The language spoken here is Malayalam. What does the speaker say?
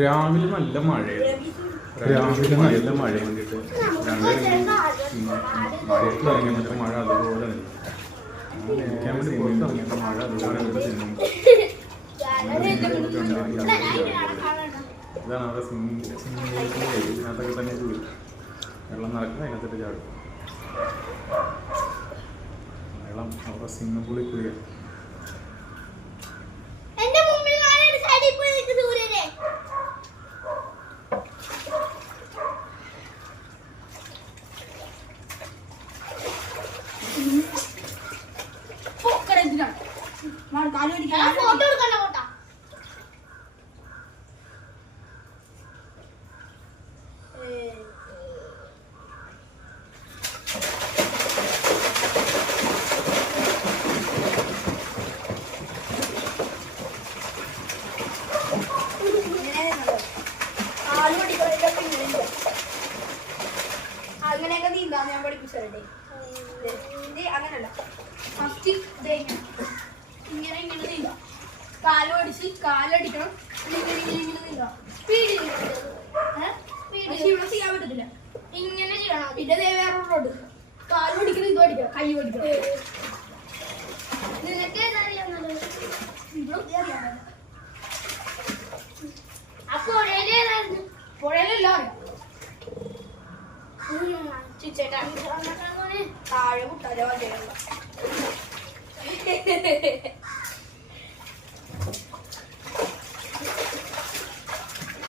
രാവിലെ നല്ല മഴയായിരുന്നു. രാവിലെ നല്ല മഴ കണ്ടിട്ട് മഴയത്ത് ഇറങ്ങിയപ്പോൾ മഴ അതുപോലെ ഇരിക്കാൻ വേണ്ടി പുറത്ത് ഇറങ്ങിയപ്പോൾ മഴ അതുപോലെ തിന്നു. ഇതാണ് അവിടെ ഇതിനകത്തൊക്കെ തന്നെ പോയി വെള്ളം നടക്കുന്നത് അതിനകത്തിട്ട് ചാടും. വെള്ളം അവിടെ സ്വിമ്മിംഗ് പൂളിൽ പോയി അങ്ങനെയൊക്കെ നീന്താന്ന് ഞാൻ പഠിപ്പിച്ചേ. അങ്ങനല്ല, ഫസ്റ്റ് ഇങ്ങനെ ഇങ്ങനെ നീന്താം, കാലടിച്ച് കാലടിക്കണം, ഇങ്ങനെ നീന്താം. സ്പീഡ് ഇവിടെ ചെയ്യാൻ പറ്റത്തില്ല, ഇങ്ങനെ ചെയ്യണം. പിന്നെ വേറെ റോഡ് കാല് പഠിക്കണം, ഇത് പഠിക്കണം, കൈ പഠിക്കണം. നിനക്ക് അപ്പൊ പുഴയിലല്ല ചേട്ടാ താഴെ മുട്ടാലോ